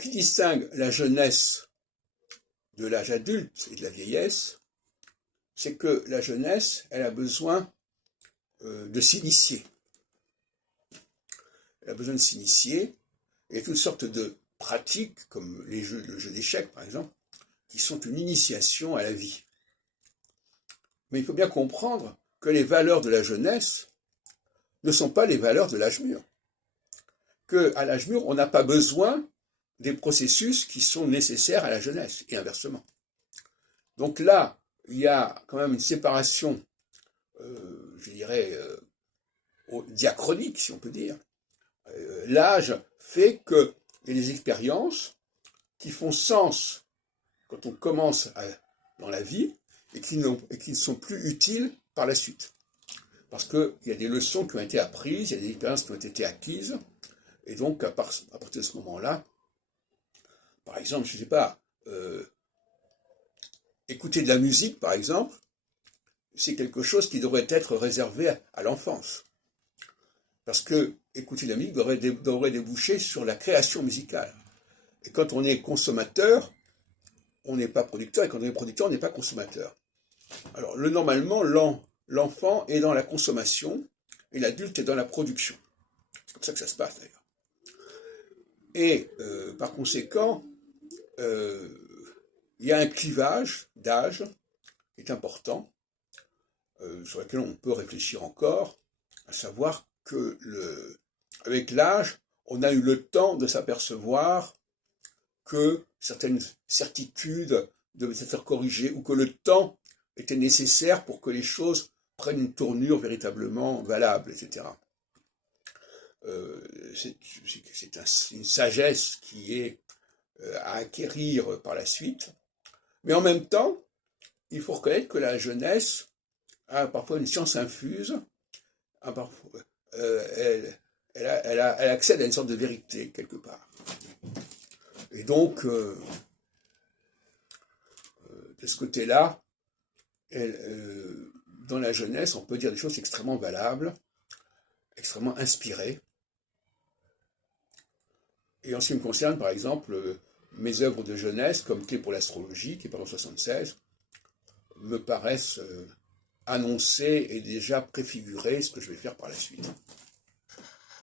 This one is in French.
qui distingue la jeunesse de l'âge adulte et de la vieillesse, c'est que la jeunesse, elle a besoin de s'initier. Elle a besoin de s'initier. Il y a toutes sortes de pratiques, comme le jeu d'échecs par exemple, qui sont une initiation à la vie. Mais il faut bien comprendre que les valeurs de la jeunesse ne sont pas les valeurs de l'âge mûr. Qu'à l'âge mûr, on n'a pas besoin des processus qui sont nécessaires à la jeunesse, et inversement. Donc là, il y a quand même une séparation, je dirais, diachronique, si on peut dire. L'âge fait qu'il y a des expériences qui font sens quand on commence dans la vie et qui ne sont plus utiles par la suite. Parce qu'il y a des leçons qui ont été apprises, il y a des expériences qui ont été acquises, et donc à partir de ce moment-là, par exemple, je ne sais pas, écouter de la musique, par exemple, c'est quelque chose qui devrait être réservé à l'enfance. Parce que écouter de la musique devrait déboucher sur la création musicale. Et quand on est consommateur, on n'est pas producteur, et quand on est producteur, on n'est pas consommateur. Alors, normalement, l'enfant est dans la consommation, et l'adulte est dans la production. C'est comme ça que ça se passe, d'ailleurs. Et par conséquent, il y a un clivage d'âge qui est important, sur lequel on peut réfléchir encore, à savoir que avec l'âge, on a eu le temps de s'apercevoir que certaines certitudes devaient être corrigées ou que le temps était nécessaire pour que les choses prennent une tournure véritablement valable, etc. C'est une sagesse qui est à acquérir par la suite, mais en même temps, il faut reconnaître que la jeunesse a parfois une science infuse, elle accède à une sorte de vérité quelque part. Et donc, de ce côté-là, dans la jeunesse, on peut dire des choses extrêmement valables, extrêmement inspirées. Et en ce qui me concerne, par exemple, mes œuvres de jeunesse, comme Clé pour l'astrologie, qui est paru en 1976, me paraissent annoncer et déjà préfigurer ce que je vais faire par la suite.